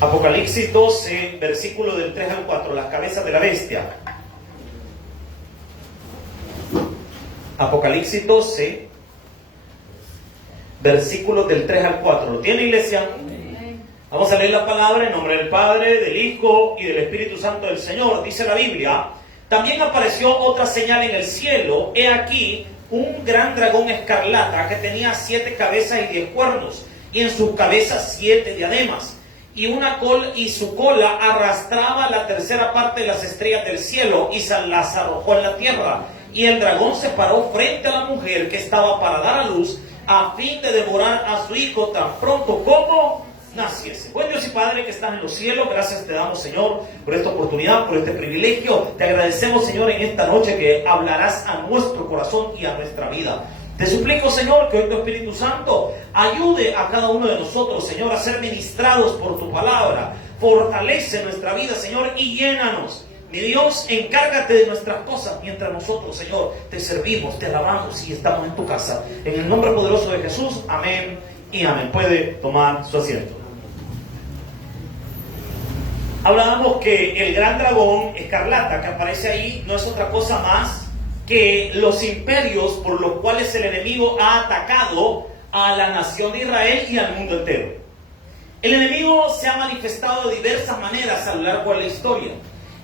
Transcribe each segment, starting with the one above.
Apocalipsis 12, versículo del 3 al 4, las cabezas de la bestia. Apocalipsis 12, versículos del 3 al 4. ¿Lo tiene, iglesia? Vamos a leer la palabra en nombre del Padre, del Hijo y del Espíritu Santo del Señor. Dice la Biblia: también apareció otra señal en el cielo. He aquí un gran dragón escarlata que tenía 7 cabezas y 10 cuernos, y en sus cabezas 7 diademas, y su cola arrastraba la tercera parte de las estrellas del cielo y se las arrojó en la tierra. Y el dragón se paró frente a la mujer que estaba para dar a luz, a fin de devorar a su hijo tan pronto como naciese. Buen Dios y Padre que estás en los cielos, gracias te damos, Señor, por esta oportunidad, por este privilegio. Te agradecemos, Señor, en esta noche que hablarás a nuestro corazón y a nuestra vida. Te suplico, Señor, que hoy tu Espíritu Santo ayude a cada uno de nosotros, Señor, a ser ministrados por tu palabra. Fortalece nuestra vida, Señor, y llénanos. Mi Dios, encárgate de nuestras cosas mientras nosotros, Señor, te servimos, te alabamos y estamos en tu casa. En el nombre poderoso de Jesús, amén y amén. Puede tomar su asiento. Hablábamos que el gran dragón escarlata que aparece ahí no es otra cosa más que los imperios por los cuales el enemigo ha atacado a la nación de Israel y al mundo entero. El enemigo se ha manifestado de diversas maneras a lo largo de la historia.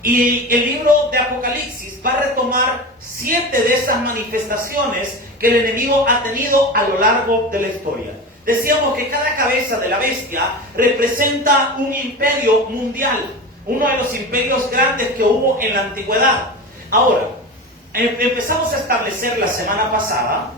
Y el libro de Apocalipsis va a retomar 7 de esas manifestaciones que el enemigo ha tenido a lo largo de la historia. Decíamos que cada cabeza de la bestia representa un imperio mundial, uno de los imperios grandes que hubo en la antigüedad. Ahora, empezamos a establecer la semana pasada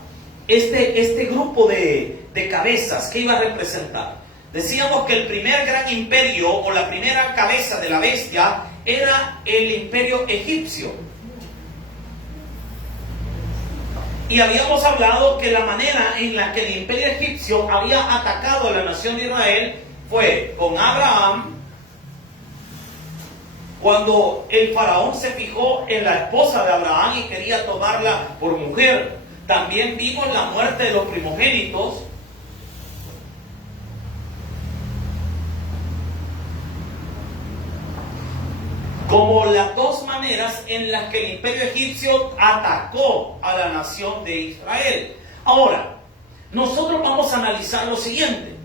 este grupo de cabezas que iba a representar. Decíamos que el primer gran imperio o la primera cabeza de la bestia era el imperio egipcio. Y habíamos hablado que la manera en la que el imperio egipcio había atacado a la nación de Israel fue con Abraham, cuando el faraón se fijó en la esposa de Abraham y quería tomarla por mujer. También vimos la muerte de los primogénitos. Como las dos maneras en las que el imperio egipcio atacó a la nación de Israel. Ahora, nosotros vamos a analizar lo siguiente.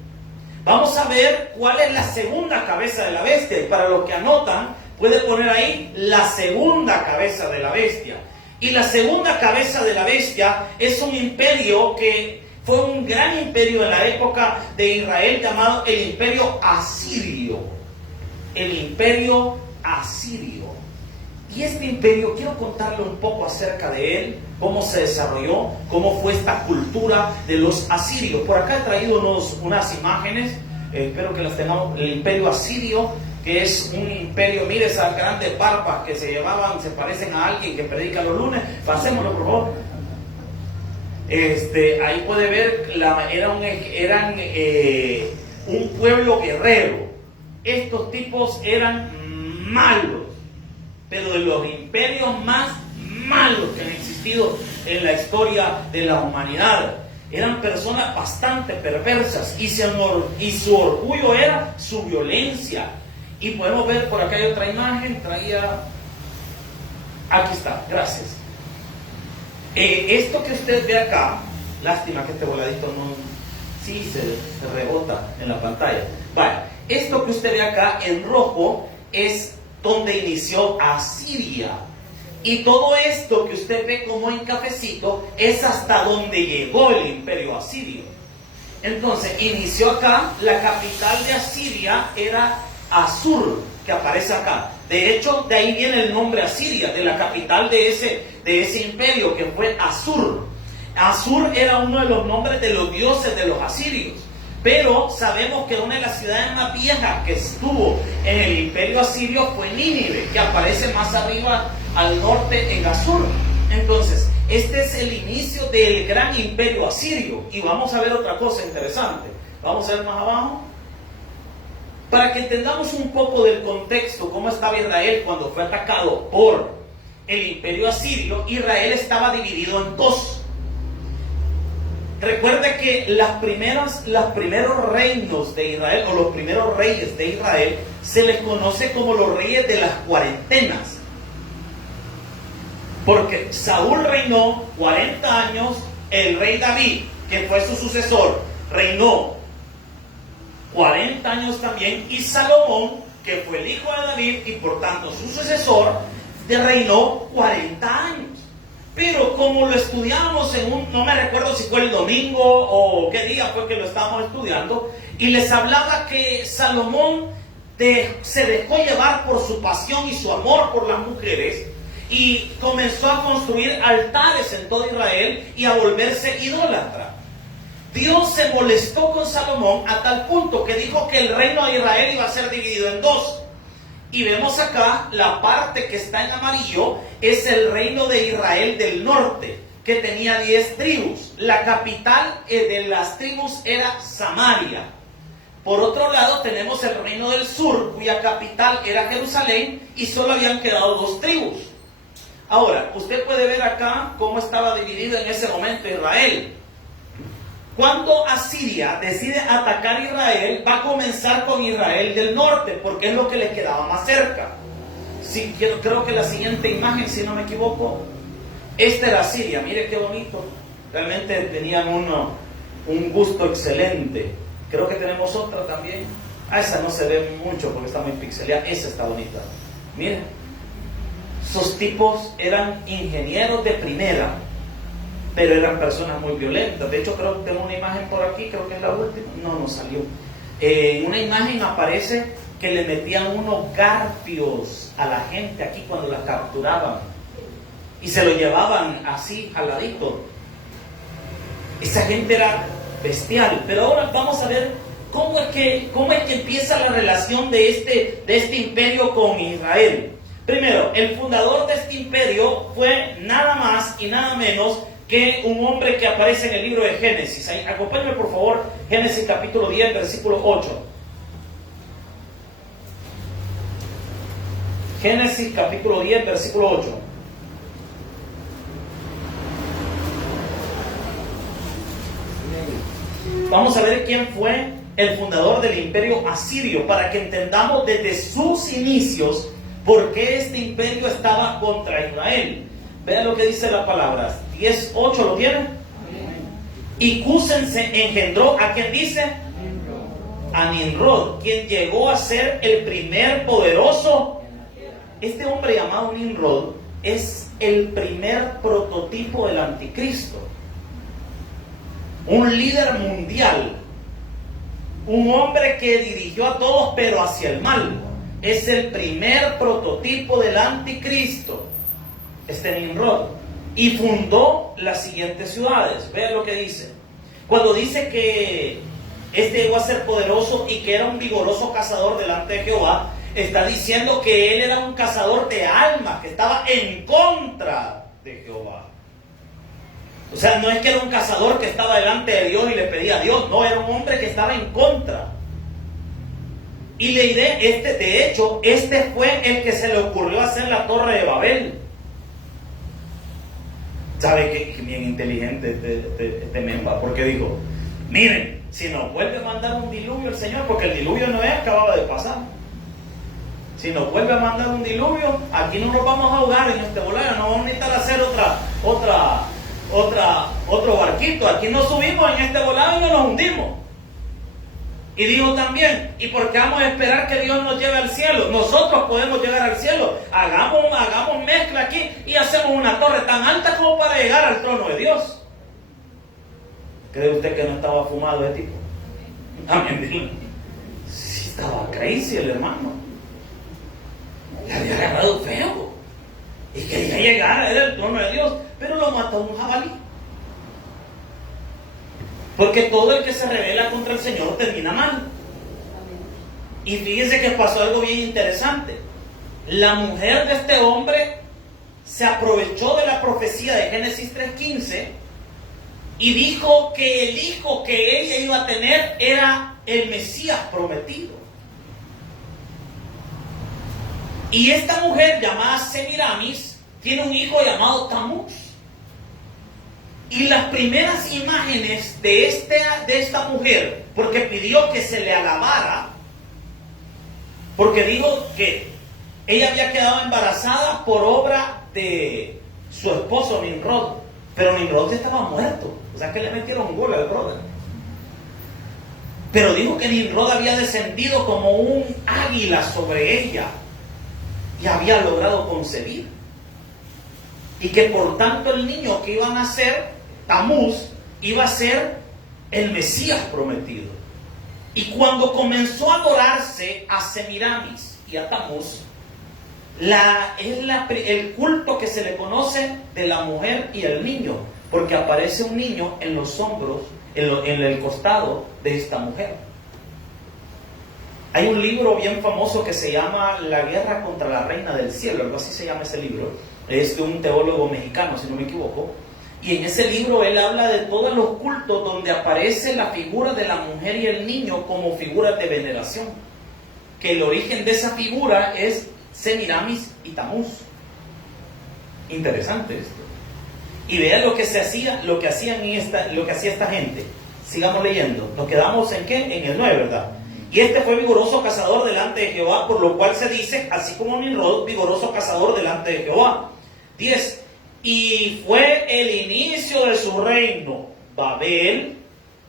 Vamos a ver cuál es la segunda cabeza de la bestia. Y para los que anotan, puede poner ahí la segunda cabeza de la bestia. Y la segunda cabeza de la bestia es un imperio que fue un gran imperio en la época de Israel llamado el imperio asirio. El imperio asirio. Y este imperio, quiero contarle un poco acerca de él, cómo se desarrolló, cómo fue esta cultura de los asirios. Por acá he traído unas imágenes, espero que las tengamos. El imperio asirio, que es un imperio, mire esas grandes barbas que se llevaban, se parecen a alguien que predica los lunes. Pasémoslo, por favor. Ahí puede ver, eran un pueblo guerrero. Estos tipos eran malos, pero de los imperios más malos que han existido en la historia de la humanidad. Eran personas bastante perversas y su orgullo era su violencia. Y podemos ver, por acá hay otra imagen, aquí está, gracias. Esto que usted ve acá, lástima que este voladito se rebota en la pantalla. Vale, esto que usted ve acá en rojo es donde inició Asiria. Y todo esto que usted ve como en cafecito es hasta donde llegó el imperio asirio. Entonces, inició acá, la capital de Asiria era Asur, que aparece acá. De hecho, de ahí viene el nombre Asiria, de la capital de ese imperio, que fue Asur. Asur era uno de los nombres de los dioses de los asirios. Pero sabemos que una de las ciudades más viejas que estuvo en el imperio asirio fue Nínive, que aparece más arriba al norte en Asur. Entonces, este es el inicio del gran imperio asirio. Y vamos a ver otra cosa interesante. Vamos a ver más abajo. Para que entendamos un poco del contexto, cómo estaba Israel cuando fue atacado por el imperio asirio. Israel estaba dividido en dos. Recuerde que los primeros reinos de Israel, o los primeros reyes de Israel, se les conoce como los reyes de las cuarentenas. Porque Saúl reinó 40 años, el rey David, que fue su sucesor, reinó 40 años también, y Salomón, que fue el hijo de David y por tanto su sucesor, reinó 40 años. Pero como lo estudiamos no me recuerdo si fue el domingo o qué día fue que lo estábamos estudiando, y les hablaba que Salomón se dejó llevar por su pasión y su amor por las mujeres, y comenzó a construir altares en todo Israel y a volverse idólatra. Dios se molestó con Salomón a tal punto que dijo que el reino de Israel iba a ser dividido en dos. Y vemos acá la parte que está en amarillo, es el reino de Israel del norte, que tenía 10 tribus. La capital de las tribus era Samaria. Por otro lado tenemos el reino del sur, cuya capital era Jerusalén, y solo habían quedado 2 tribus. Ahora, usted puede ver acá cómo estaba dividido en ese momento Israel. Cuando Asiria decide atacar Israel, va a comenzar con Israel del norte, porque es lo que le quedaba más cerca. Sí, creo que la siguiente imagen, si no me equivoco, esta era Asiria. Mire qué bonito. Realmente tenían un gusto excelente. Creo que tenemos otra también. Esa no se ve mucho porque está muy pixelada. Esa está bonita. Miren, esos tipos eran ingenieros de primera, pero eran personas muy violentas. De hecho, creo que tengo una imagen por aquí, creo que es la última. No salió. En una imagen aparece que le metían unos garfios a la gente aquí cuando la capturaban. Y se lo llevaban así, jaladito. Esa gente era bestial. Pero ahora vamos a ver cómo es que empieza la relación de este imperio con Israel. Primero, el fundador de este imperio fue nada más y nada menos que un hombre que aparece en el libro de Génesis. Acompáñame por favor, Génesis capítulo 10, versículo 8. Génesis capítulo 10, versículo 8. Vamos a ver quién fue el fundador del imperio asirio, para que entendamos desde sus inicios por qué este imperio estaba contra Israel. Vean lo que dice la palabra. 10:8, ¿lo tienen? Y Cusen se engendró, ¿a quién dice? A Nimrod, quien llegó a ser el primer poderoso. Este hombre llamado Nimrod es el primer prototipo del anticristo. Un líder mundial, un hombre que dirigió a todos pero hacia el mal. Es el primer prototipo del anticristo, este Nimrod, y fundó las siguientes ciudades. Vean lo que dice. Cuando dice que este llegó a ser poderoso y que era un vigoroso cazador delante de Jehová, está diciendo que él era un cazador de almas, que estaba en contra de Jehová. O sea, no es que era un cazador que estaba delante de Dios y le pedía a Dios, no, era un hombre que estaba en contra. Y le diré, de hecho, este fue el que se le ocurrió hacer la torre de Babel. ¿Sabe qué bien inteligente este memba? Porque dijo, miren, si nos vuelve a mandar un diluvio el Señor, porque el diluvio no acababa de pasar. Si nos vuelve a mandar un diluvio, aquí no nos vamos a ahogar en este volado, no vamos a necesitar hacer otro barquito. Aquí nos subimos en este volado y no nos hundimos. Y dijo también, ¿y por qué vamos a esperar que Dios nos lleve al cielo? Nosotros podemos llegar al cielo. Hagamos mezcla aquí y hacemos una torre tan alta como para llegar al trono de Dios. ¿Cree usted que no estaba fumado de tipo? Amén. Sí, estaba crazy el hermano. Le había agarrado feo. Y quería llegar a el trono de Dios, pero lo mató un jabalí. Porque todo el que se rebela contra el Señor termina mal. Y fíjense que pasó algo bien interesante. La mujer de este hombre se aprovechó de la profecía de Génesis 3:15 y dijo que el hijo que ella iba a tener era el Mesías prometido. Y esta mujer llamada Semiramis tiene un hijo llamado Tamuz. Y las primeras imágenes de esta mujer, porque pidió que se le alabara, porque dijo que ella había quedado embarazada por obra de su esposo Nimrod, pero Nimrod estaba muerto, o sea que le metieron un gol al brother. Pero dijo que Nimrod había descendido como un águila sobre ella y había logrado concebir. Y que por tanto el niño que iba a nacer, Tamuz, iba a ser el Mesías prometido. Y cuando comenzó a adorarse a Semiramis y a Tamuz, el culto que se le conoce de la mujer y el niño, porque aparece un niño en los hombros, en el costado de esta mujer. Hay un libro bien famoso que se llama La guerra contra la reina del cielo, algo así se llama ese libro. Es de un teólogo mexicano, si no me equivoco. Y en ese libro él habla de todos los cultos donde aparece la figura de la mujer y el niño como figuras de veneración. Que el origen de esa figura es Semiramis y Tamuz. Interesante esto. Y vean lo que hacía esta gente. Sigamos leyendo. Nos quedamos en ¿qué? En el 9, ¿verdad? Y este fue vigoroso cazador delante de Jehová, por lo cual se dice, así como Nimrod, vigoroso cazador delante de Jehová. 10. Y fue el inicio de su reino, Babel,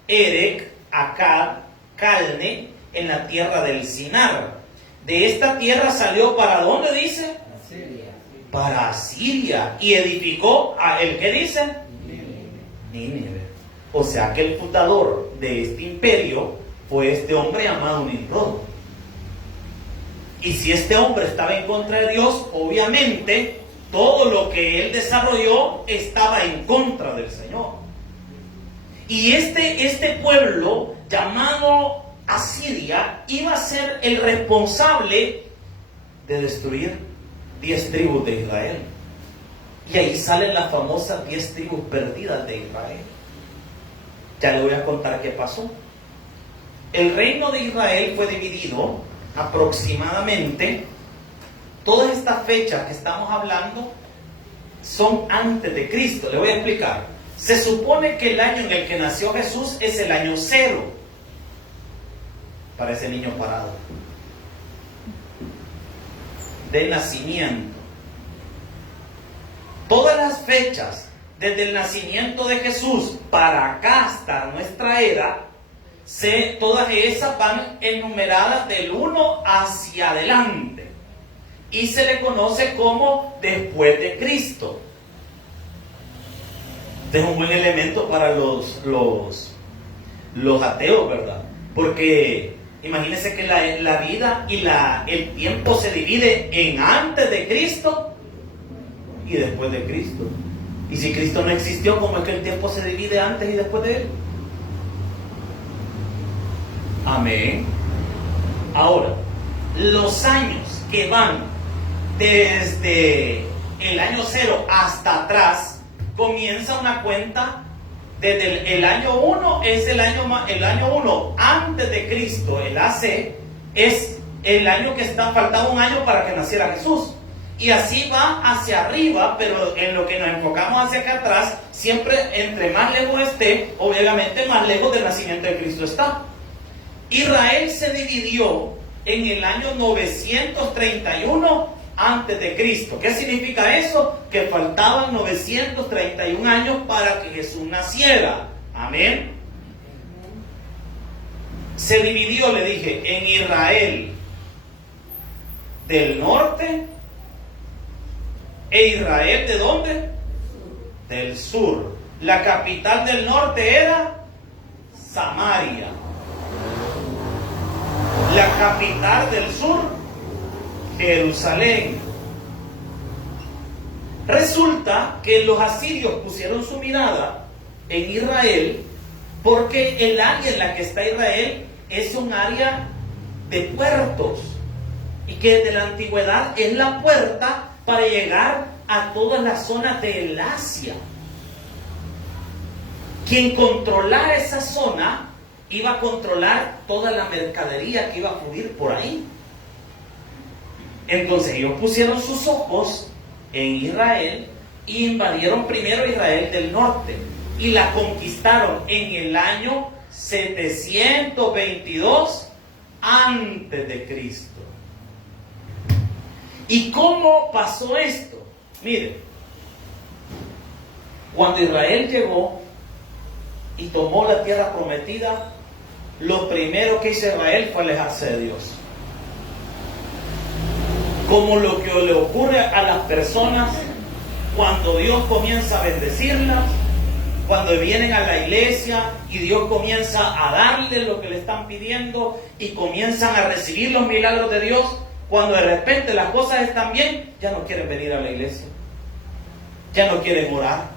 Erec, Akkad, Calne, en la tierra del Sinar. De esta tierra salió, ¿para dónde dice? Asiria. Para Asiria. Y edificó a el que dice Nínive. O sea que el fundador de este imperio fue este hombre llamado Nimrod. Y si este hombre estaba en contra de Dios, obviamente todo lo que él desarrolló estaba en contra del Señor. Y este pueblo llamado Asiria iba a ser el responsable de destruir 10 tribus de Israel. Y ahí salen las famosas 10 tribus perdidas de Israel. Ya le voy a contar qué pasó. El reino de Israel fue dividido aproximadamente. Todas estas fechas que estamos hablando son antes de Cristo. Le voy a explicar. Se supone que el año en el que nació Jesús es el año 0. Para ese niño parado. De nacimiento. Todas las fechas, desde el nacimiento de Jesús para acá hasta nuestra era, todas esas van enumeradas del 1 hacia adelante. Y se le conoce como después de Cristo. Este es un buen elemento para los ateos, ¿verdad? Porque imagínense que la vida y el tiempo se divide en antes de Cristo y después de Cristo. Y si Cristo no existió, ¿cómo es que el tiempo se divide antes y después de él? Amén. Ahora, los años que van desde el año 0 hasta atrás, comienza una cuenta desde el año 1, es el año 1 antes de Cristo, el AC, es el año que faltaba un año para que naciera Jesús. Y así va hacia arriba, pero en lo que nos enfocamos hacia acá atrás, siempre entre más lejos esté, obviamente más lejos del nacimiento de Cristo está. Israel se dividió en el año 931 antes de Cristo. ¿Qué significa eso? Que faltaban 931 años para que Jesús naciera. Amén. Se dividió, le dije, en Israel del norte e Israel ¿de dónde? Del sur. La capital del norte era Samaria. La capital del sur, Jerusalén. Resulta que los asirios pusieron su mirada en Israel porque el área en la que está Israel es un área de puertos y que desde la antigüedad es la puerta para llegar a todas las zonas del Asia. Quien controlara esa zona iba a controlar toda la mercadería que iba a fluir por ahí. Entonces ellos pusieron sus ojos en Israel y invadieron primero Israel del norte. y la conquistaron en el año 722 antes de Cristo. ¿Y cómo pasó esto? Mire, cuando Israel llegó y tomó la tierra prometida, lo primero que hizo Israel fue alejarse de Dios. Como lo que le ocurre a las personas cuando Dios comienza a bendecirlas, cuando vienen a la iglesia y Dios comienza a darles lo que le están pidiendo y comienzan a recibir los milagros de Dios, cuando de repente las cosas están bien, ya no quieren venir a la iglesia, ya no quieren orar.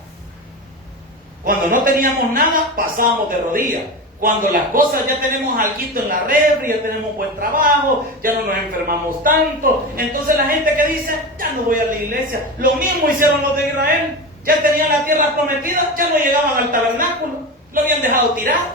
Cuando no teníamos nada, pasábamos de rodillas. Cuando las cosas ya tenemos alquito en la refri, ya tenemos buen trabajo, ya no nos enfermamos tanto, entonces la gente que dice, ya no voy a la iglesia. Lo mismo hicieron los de Israel. Ya tenían la tierra prometida, ya no llegaban al tabernáculo, lo habían dejado tirado.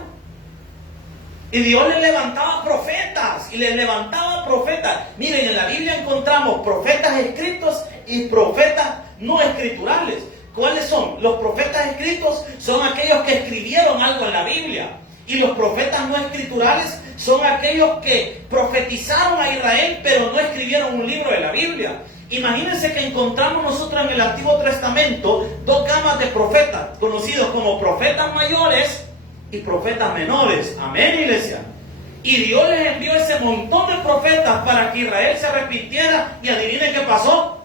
Y Dios les levantaba profetas, y les levantaba profetas. Miren, en la Biblia encontramos profetas escritos y profetas no escriturales. ¿Cuáles son? Los profetas escritos son aquellos que escribieron algo en la Biblia. Y los profetas no escriturales son aquellos que profetizaron a Israel, pero no escribieron un libro de la Biblia. Imagínense que encontramos nosotros en el Antiguo Testamento dos gamas de profetas, conocidos como profetas mayores y profetas menores. Amén, iglesia. Y Dios les envió ese montón de profetas para que Israel se arrepintiera, y adivinen qué pasó.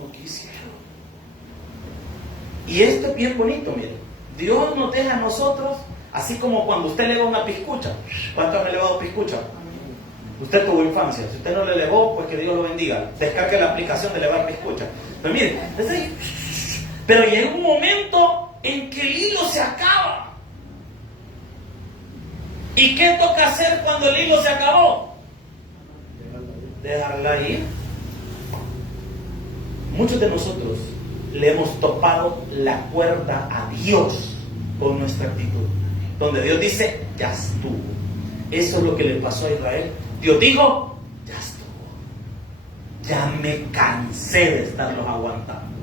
No quisieron. Y esto es bien bonito, miren. Dios nos deja a nosotros, así como cuando usted eleva una piscucha. ¿Cuántos han elevado piscucha? Usted tuvo infancia. Si usted no le elevó, pues que Dios lo bendiga. Descargue la aplicación de elevar piscucha. Pero mire, pero llega un momento en que el hilo se acaba. ¿Y qué toca hacer cuando el hilo se acabó? Dejarla ir. Muchos de nosotros le hemos topado la cuerda a Dios con nuestra actitud, donde Dios dice, ya estuvo. Eso es lo que le pasó a Israel. Dios dijo, ya estuvo. Ya me cansé de estarlos aguantando.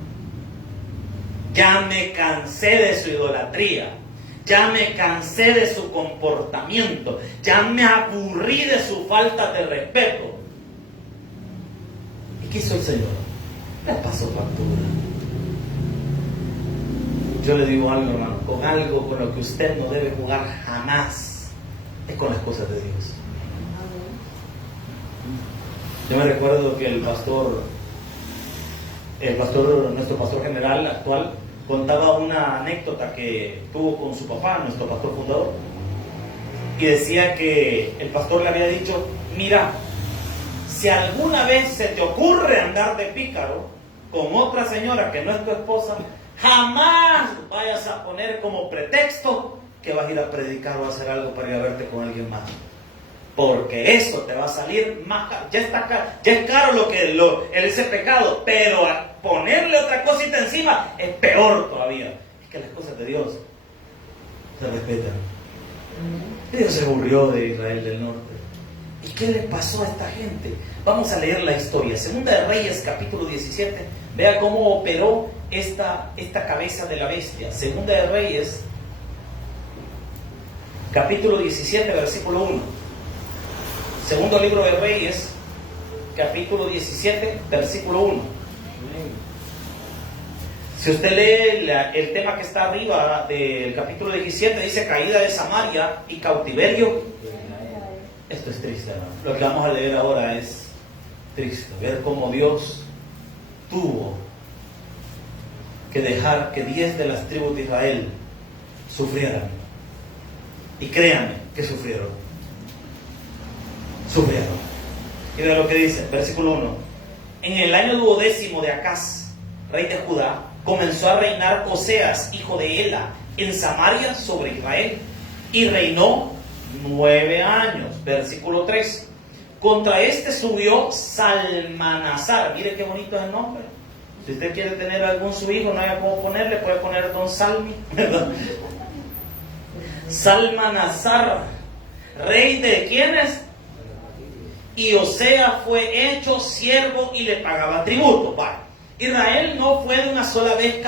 Ya me cansé de su idolatría. Ya me cansé de su comportamiento. Ya me aburrí de su falta de respeto. ¿Y qué hizo el Señor? Le pasó factura. Yo le digo algo, hermano, con algo con lo que usted no debe jugar jamás, es con las cosas de Dios. Yo me recuerdo que nuestro pastor general actual, contaba una anécdota que tuvo con su papá, nuestro pastor fundador, y decía que el pastor le había dicho, mira, si alguna vez se te ocurre andar de pícaro con otra señora que no es tu esposa, jamás vayas a poner como pretexto que vas a ir a predicar o a hacer algo para ir a verte con alguien más. Porque eso te va a salir más caro. Ya está caro, ya es caro ese pecado, pero a ponerle otra cosita encima es peor todavía. Es que las cosas de Dios se respetan. Dios se aburrió de Israel del norte. ¿Y qué le pasó a esta gente? Vamos a leer la historia. Segunda de Reyes, capítulo 17. Vea cómo operó esta cabeza de la bestia. Segunda de Reyes, capítulo 17, versículo 1. Segundo libro de Reyes, capítulo 17, versículo 1. Si usted lee el tema que está arriba del capítulo 17, dice caída de Samaria y cautiverio. Esto es triste, hermano. Lo que vamos a leer ahora es triste. Ver cómo Dios tuvo que dejar que 10 de las tribus de Israel sufrieran. Y créanme que sufrieron. Mira lo que dice, versículo 1. En el año 12º de Acaz, rey de Judá, comenzó a reinar Oseas, hijo de Ela, en Samaria sobre Israel, y reinó 9 años. Versículo 3. Contra este subió Salmanasar. Mire qué bonito es el nombre. Si usted quiere tener algún su hijo, no haya cómo ponerle, puede poner Don Salmi, ¿verdad? Salmanasar, rey de ¿quiénes? Y Oseas fue hecho siervo y le pagaba tributo. Vale. Israel no fue de una sola vez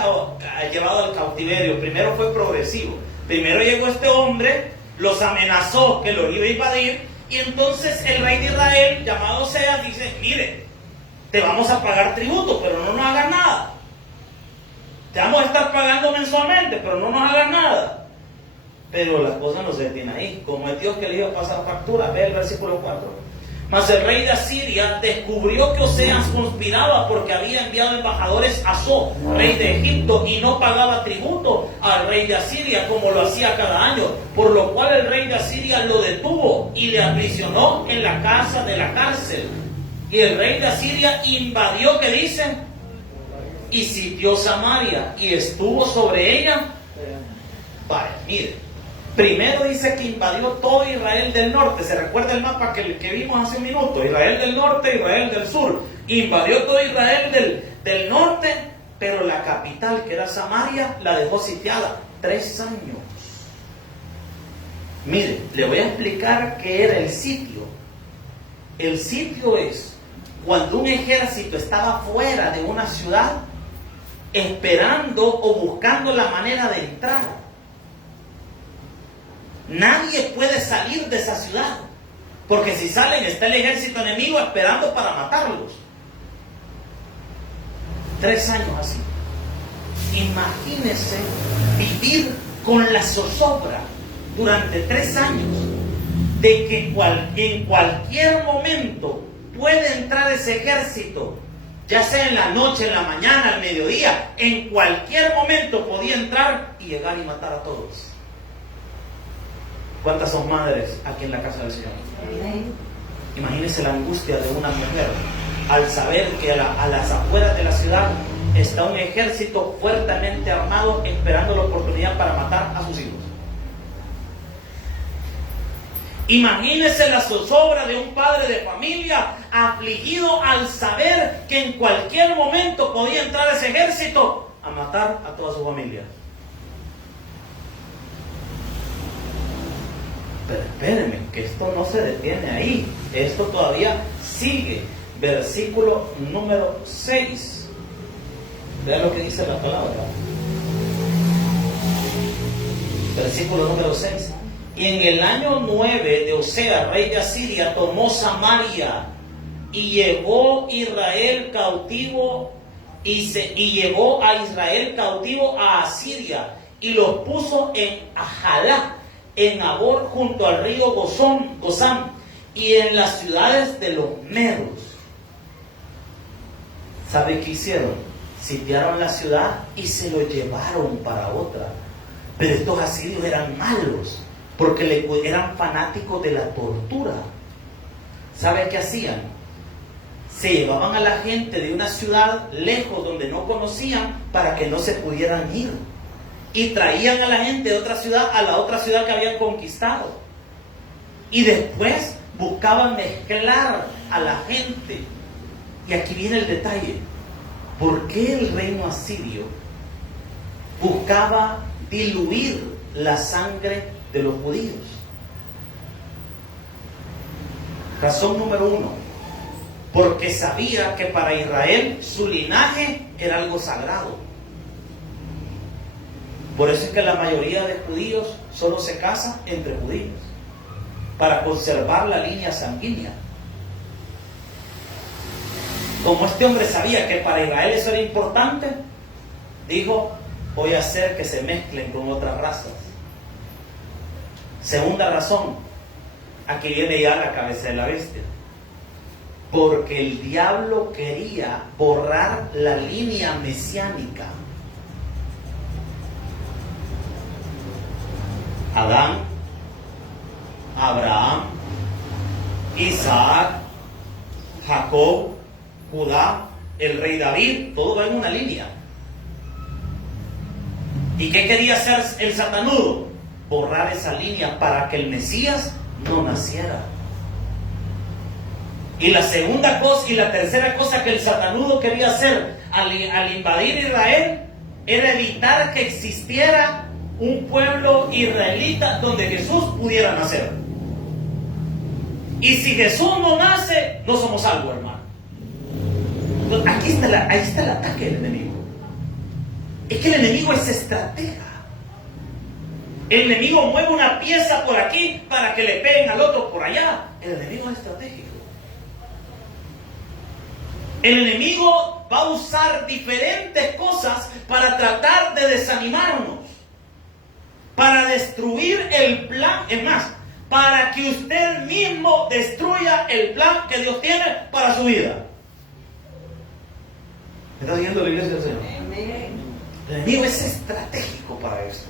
llevado al cautiverio. Primero fue progresivo. Primero llegó este hombre, los amenazó que los iba a invadir, y entonces el rey de Israel, llamado Oseas, dice: mire, te vamos a pagar tributo, pero no nos hagas nada. Te vamos a estar pagando mensualmente, pero no nos hagas nada. Pero las cosas no se detienen ahí. Como es Dios que le iba a pasar factura, ve el versículo 4. Mas el rey de Asiria descubrió que Oseas conspiraba porque había enviado embajadores a So, rey de Egipto, y no pagaba tributo al rey de Asiria como lo hacía cada año, por lo cual el rey de Asiria lo detuvo y le aprisionó en la casa de la cárcel. Y el rey de Asiria invadió, ¿qué dicen? Y sitió Samaria y estuvo sobre ella. Vale, mire. Primero dice que invadió todo Israel del norte. ¿Se recuerda el mapa que vimos hace un minuto? Israel del norte, Israel del sur. Invadió todo Israel del norte, pero la capital, que era Samaria, la dejó sitiada 3 años. Mire, le voy a explicar qué era el sitio. El sitio es cuando un ejército estaba fuera de una ciudad esperando o buscando la manera de entrar. Nadie puede salir de esa ciudad, porque si salen está el ejército enemigo esperando para matarlos. 3 años así. Imagínense vivir con la zozobra durante 3 años de que en cualquier momento puede entrar ese ejército, ya sea en la noche, en la mañana, al mediodía. En cualquier momento podía entrar y llegar y matar a todos. ¿Cuántas son madres aquí en la casa del Señor? Imagínense la angustia de una mujer al saber que a las afueras de la ciudad está un ejército fuertemente armado esperando la oportunidad para matar a sus hijos. Imagínense la zozobra de un padre de familia afligido al saber que en cualquier momento podía entrar ese ejército a matar a toda su familia. Pero espérenme, que esto no se detiene ahí. Esto todavía sigue. Versículo número 6. Vean lo que dice la palabra. Versículo número 6. Y en el año 9 de Oseas, rey de Asiria, tomó Samaria y llevó Israel cautivo y llevó a Israel cautivo a Asiria y los puso en Ajalá, en Abor, junto al río Gozán, y en las ciudades de los medos. ¿Sabe qué hicieron? Sitiaron la ciudad y se lo llevaron para otra. Pero estos asirios eran malos, porque eran fanáticos de la tortura. ¿Sabe qué hacían? Se llevaban a la gente de una ciudad lejos donde no conocían para que no se pudieran ir. Y traían a la gente de otra ciudad a la otra ciudad que habían conquistado. Y después buscaban mezclar a la gente. Y aquí viene el detalle. ¿Por qué el reino asirio buscaba diluir la sangre de los judíos? Razón número 1. Porque sabía que para Israel su linaje era algo sagrado. Por eso es que la mayoría de judíos solo se casan entre judíos, para conservar la línea sanguínea. Como este hombre sabía que para Israel eso era importante, dijo: voy a hacer que se mezclen con otras razas. Segunda razón, aquí viene ya la cabeza de la bestia. Porque el diablo quería borrar la línea mesiánica. Adán, Abraham, Isaac, Jacob, Judá, el rey David, todo va en una línea. ¿Y qué quería hacer el satanudo? Borrar esa línea para que el Mesías no naciera. Y la segunda cosa y la tercera cosa que el satanudo quería hacer al invadir Israel era evitar que existiera un pueblo israelita donde Jesús pudiera nacer. Y si Jesús no nace, no somos salvos, hermano. Ahí está el ataque del enemigo. Es que el enemigo es estratega. El enemigo mueve una pieza por aquí para que le peguen al otro por allá. El enemigo es estratégico. El enemigo va a usar diferentes cosas para tratar de desanimarnos, para destruir el plan. Es más, para que usted mismo destruya el plan que Dios tiene para su vida. ¿Me está siguiendo la iglesia del Señor? El enemigo es estratégico para esto.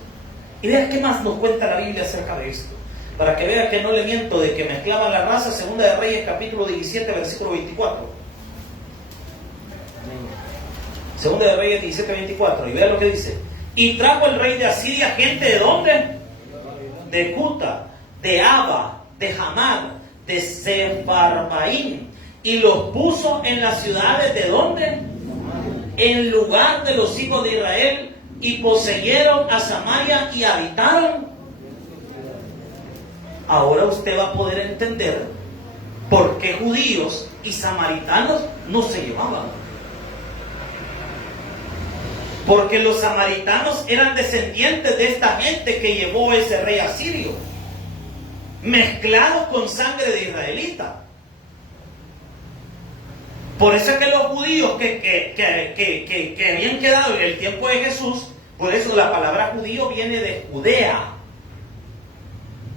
Y vea qué más nos cuenta la Biblia acerca de esto. Para que vea que no le miento de que mezclaban la raza. Segunda de Reyes, capítulo 17, versículo 24. Segunda de Reyes 17, 24. Y vea lo que dice. Y trajo el rey de Asiria gente ¿de dónde? De Cuta, de Aba, de Hamad, de Sefarbaim. Y los puso en las ciudades ¿de dónde? En lugar de los hijos de Israel. Y poseyeron a Samaria y habitaron. Ahora usted va a poder entender por qué judíos y samaritanos no se llevaban. Porque los samaritanos eran descendientes de esta gente que llevó ese rey asirio, mezclados con sangre de israelita. Por eso es que los judíos que habían quedado en el tiempo de Jesús, por eso la palabra judío viene de Judea.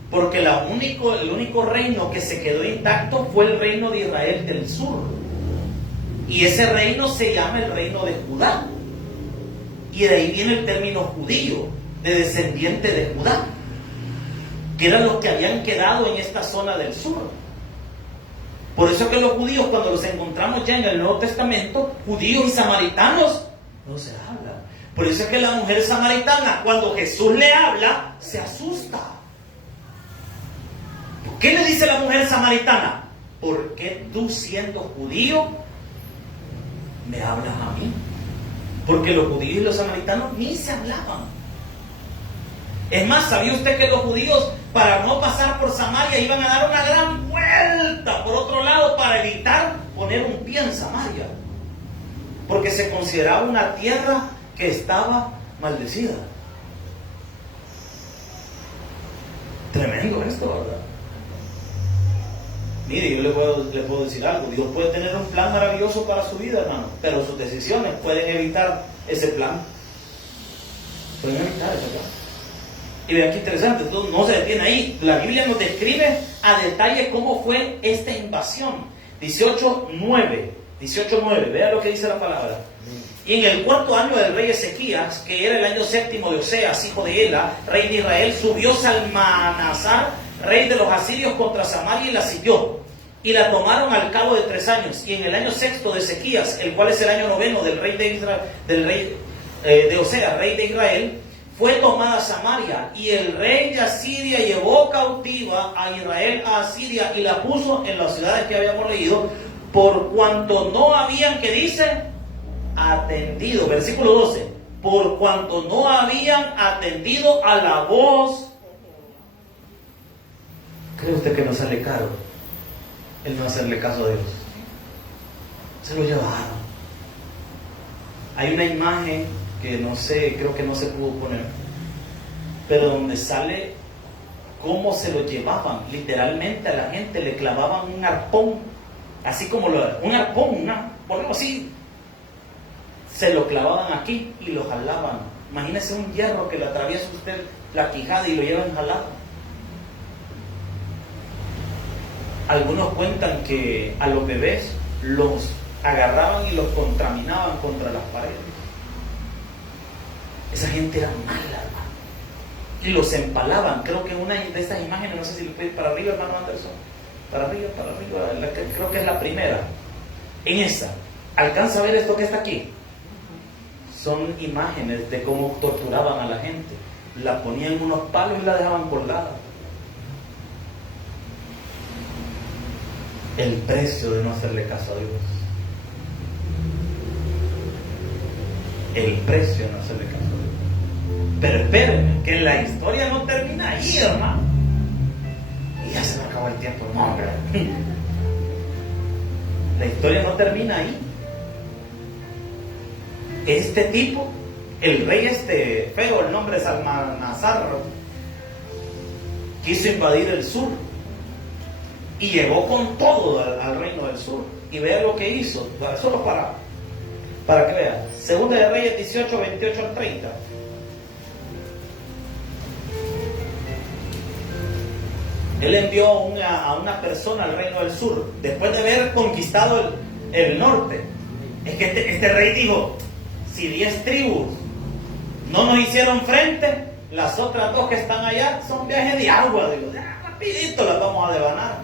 Porque el único reino que se quedó intacto fue el reino de Israel del sur. Y ese reino se llama el reino de Judá. Y de ahí viene el término judío, de descendiente de Judá, que eran los que habían quedado en esta zona del sur. Por eso es que los judíos, cuando los encontramos ya en el Nuevo Testamento, judíos y samaritanos, no se habla. Por eso es que la mujer samaritana, cuando Jesús le habla, se asusta. ¿Por qué le dice la mujer samaritana? ¿Por qué tú, siendo judío, me hablas a mí? Porque los judíos y los samaritanos ni se hablaban. Es más, ¿sabía usted que los judíos, para no pasar por Samaria, iban a dar una gran vuelta por otro lado para evitar poner un pie en Samaria? Porque se consideraba una tierra que estaba maldecida. Tremendo esto, ¿verdad? Mire, yo le puedo decir algo. Dios puede tener un plan maravilloso para su vida, hermano, pero sus decisiones pueden evitar ese plan. Pueden evitar ese plan. Y vean qué interesante, entonces no se detiene ahí. La Biblia nos describe a detalle cómo fue esta invasión. 18:9. Vea lo que dice la palabra. Y en el 4º año del rey Ezequías, que era el año 7º de Oseas, hijo de Ela, rey de Israel, subió Salmanasar, rey de los asirios, contra Samaria y la sitió. Y la tomaron al cabo de 3 años. Y en el año 6º de Ezequías, el cual es el año 9º del rey de Israel, de Oseas, rey de Israel, fue tomada Samaria. Y el rey de Asiria llevó cautiva a Israel a Asiria y la puso en las ciudades que habíamos leído, por cuanto no habían, que dice, atendido. Versículo 12. Por cuanto no habían atendido a la voz. ¿Cree usted que no sale caro el no hacerle caso a Dios? Se lo llevaron. Hay una imagen que no sé, creo que no se pudo poner, pero donde sale cómo se lo llevaban. Literalmente a la gente le clavaban un arpón, así como un arpón, por algo así. Se lo clavaban aquí y lo jalaban. Imagínese un hierro que le atraviesa usted la quijada y lo llevan jalado. Algunos cuentan que a los bebés los agarraban y los contaminaban contra las paredes. Esa gente era mala, hermano. Y los empalaban. Creo que una de estas imágenes, no sé si le puede ir para arriba, hermano Anderson. Para arriba, creo que es la primera. En esa, ¿alcanza a ver esto que está aquí? Son imágenes de cómo torturaban a la gente. La ponían en unos palos y la dejaban colgada. El precio de no hacerle caso a Dios. El precio de no hacerle caso a Dios. Pero espérenme, que la historia no termina ahí, hermano. Y ya se me acabó el tiempo. No, hombre. La historia no termina ahí. este tipo, el rey feo, el nombre es Salmanasar, quiso invadir el sur y llegó con todo al reino del sur. Y vea lo que hizo, solo para que vean. Segunda de Reyes 18, 28 al 30. Él envió a una persona al reino del sur, después de haber conquistado el norte. Es que este rey dijo, si 10 tribus no nos hicieron frente, las otras 2 que están allá son viajes de agua. Digo, rapidito las vamos a devanar.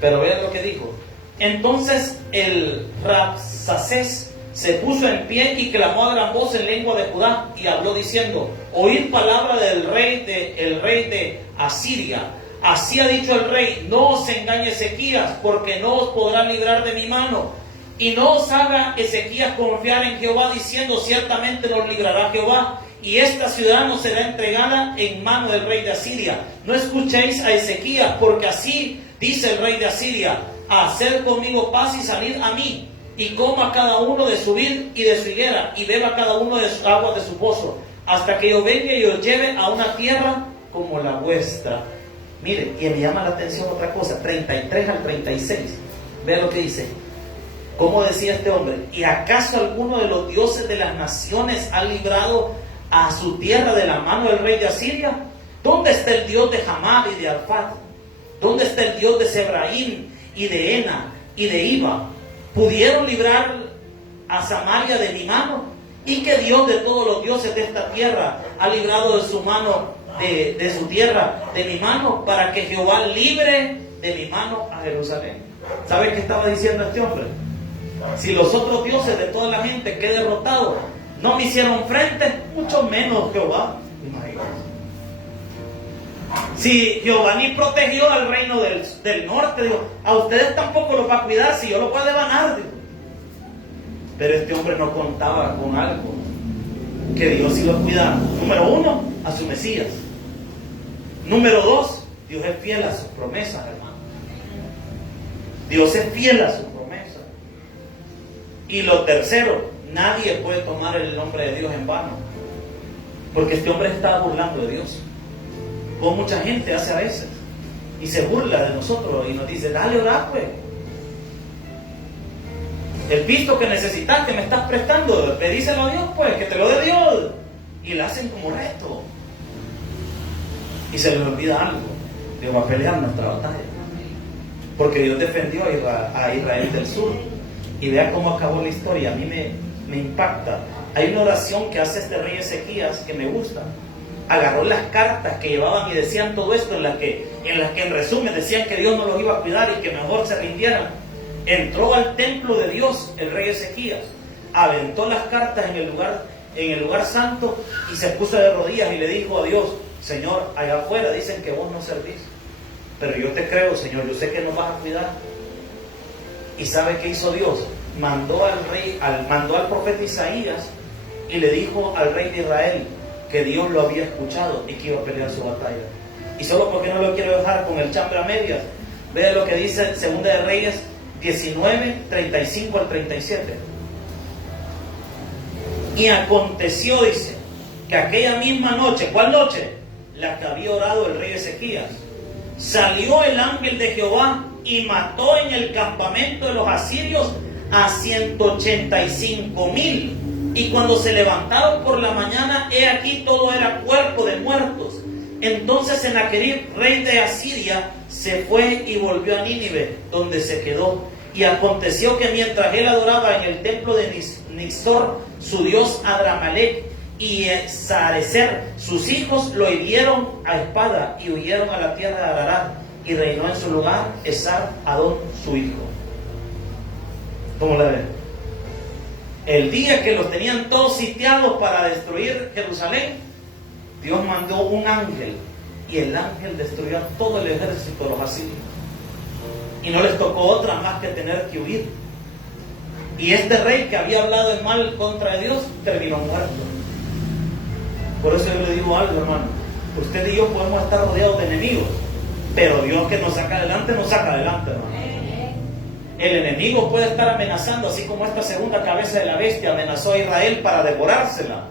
Pero vean lo que dijo. Entonces el Rabsacés se puso en pie y clamó a gran voz en lengua de Judá y habló diciendo, oíd palabra del rey de Asiria. Así ha dicho el rey, no os engañe Ezequías, porque no os podrá librar de mi mano. Y no os haga Ezequías confiar en Jehová, diciendo, ciertamente nos librará Jehová, y esta ciudad no será entregada en mano del rey de Asiria. No escuchéis a Ezequías, porque así dice el rey de Asiria, haced conmigo paz y salid a mí, y coma cada uno de su vid y de su higuera, y beba cada uno de sus aguas de su pozo, hasta que yo venga y os lleve a una tierra como la vuestra. Mire, y me llama la atención otra cosa, 33 al 36. Vea lo que dice. ¿Cómo decía este hombre? ¿Y acaso alguno de los dioses de las naciones ha librado a su tierra de la mano del rey de Asiria? ¿Dónde está el Dios de Hamad y de Arfad? ¿Dónde está el Dios de Sebraim y de Ena y de Iba? ¿Pudieron librar a Samaria de mi mano? ¿Y qué Dios de todos los dioses de esta tierra ha librado de su mano, de su tierra, de mi mano, para que Jehová libre de mi mano a Jerusalén? ¿Sabe qué estaba diciendo este hombre? Si los otros dioses de toda la gente que he derrotado no me hicieron frente, mucho menos Jehová. Imagínense. Si Jehová ni protegió al reino del norte, digo, a ustedes tampoco los va a cuidar, si yo los voy a devanar. Digo. Pero este hombre no contaba con algo, que Dios iba a cuidar. Número 1, a su Mesías. Número 2, Dios es fiel a sus promesas, hermano. Dios es fiel a sus promesas. Y lo tercero, nadie puede tomar el nombre de Dios en vano, porque este hombre está burlando de Dios, como mucha gente hace a veces, y se burla de nosotros y nos dice, dale, orá pues. El pisto que necesitas, que me estás prestando, pedíselo a Dios pues, que te lo dé Dios. Y lo hacen como reto. Y se les olvida algo. Dios va a pelear nuestra batalla. Porque Dios defendió a Israel del sur. Y vea cómo acabó la historia. A mí me impacta. Hay una oración que hace este rey Ezequías que me gusta. Agarró las cartas que llevaban y decían todo esto, en las que en resumen decían que Dios no los iba a cuidar y que mejor se rindieran. Entró al templo de Dios el rey Ezequías, aventó las cartas en el lugar santo y se puso de rodillas y le dijo a Dios, Señor, allá afuera dicen que vos no servís, pero yo te creo, Señor, yo sé que nos vas a cuidar. ¿Y sabe qué hizo Dios? Mandó al profeta Isaías y le dijo al rey de Israel que Dios lo había escuchado y que iba a pelear su batalla. Y solo porque no lo quiero dejar con el chambre a medias, vea lo que dice Segunda de Reyes 19, 35 al 37. Y aconteció, dice, que aquella misma noche, ¿cuál noche? La que había orado el rey Ezequías, salió el ángel de Jehová y mató en el campamento de los asirios a 185,000. Y cuando se levantaron por la mañana, he aquí todo era cuerpo de muertos. Entonces Sennacherib, rey de Asiria, se fue y volvió a Nínive, donde se quedó. Y aconteció que mientras él adoraba en el templo de Nixor, su dios Adramelech, y Sarecer, sus hijos, lo hirieron a espada y huyeron a la tierra de Ararat, y reinó en su lugar Esar-Adón, su hijo. ¿Cómo la ven? El día que los tenían todos sitiados para destruir Jerusalén, Dios mandó un ángel, y el ángel destruyó a todo el ejército de los asirios. Y no les tocó otra más que tener que huir. Y este rey que había hablado en mal contra Dios terminó muerto. Por eso yo le digo algo, hermano. Usted y yo podemos estar rodeados de enemigos, pero Dios que nos saca adelante, hermano. El enemigo puede estar amenazando, así como esta segunda cabeza de la bestia amenazó a Israel para devorársela.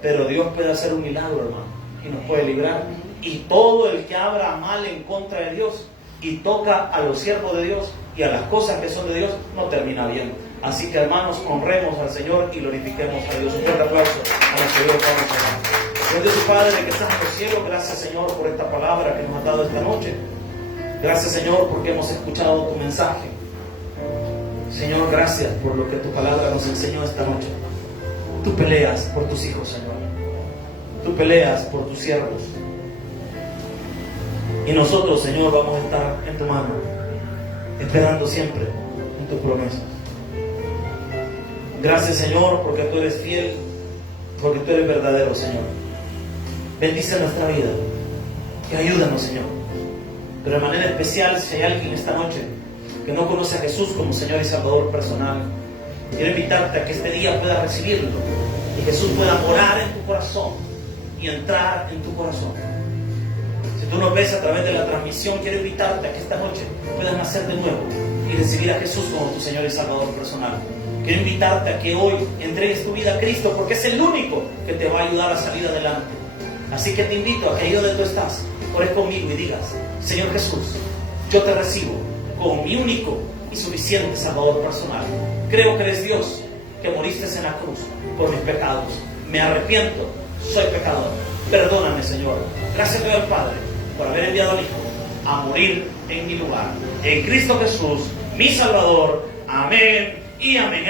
Pero Dios puede hacer un milagro, hermano, y nos puede librar. Y todo el que abra mal en contra de Dios y toca a los siervos de Dios y a las cosas que son de Dios, no termina bien. Así que, hermanos, honremos al Señor y glorifiquemos a Dios. Un fuerte aplauso a nuestro Dios. Vamos a orar. Dios de su Padre que estás en los cielos, gracias, Señor, por esta palabra que nos has dado esta noche. Gracias, Señor, porque hemos escuchado tu mensaje. Señor, gracias por lo que tu palabra nos enseñó esta noche. Tú peleas por tus hijos, Señor. Tú peleas por tus siervos. Y nosotros, Señor, vamos a estar en tu mano, esperando siempre en tus promesas. Gracias, Señor, porque tú eres fiel, porque tú eres verdadero, Señor. Bendice nuestra vida y ayúdanos, Señor. Pero de manera especial, si hay alguien esta noche que no conoce a Jesús como Señor y Salvador personal, quiero invitarte a que este día pueda recibirlo y Jesús pueda morar en tu corazón y entrar en tu corazón. Si tú nos ves a través de la transmisión, quiero invitarte a que esta noche puedas nacer de nuevo y recibir a Jesús como tu Señor y Salvador personal. Quiero invitarte a que hoy entregues tu vida a Cristo, porque es el único que te va a ayudar a salir adelante. Así que te invito a que ahí donde tú estás, ores conmigo y digas: Señor Jesús, yo te recibo como mi único y suficiente Salvador personal. Creo que eres Dios, que moriste en la cruz por mis pecados. Me arrepiento, soy pecador. Perdóname, Señor. Gracias te doy al Padre por haber enviado al Hijo a morir en mi lugar. En Cristo Jesús, mi Salvador. Amén y amén.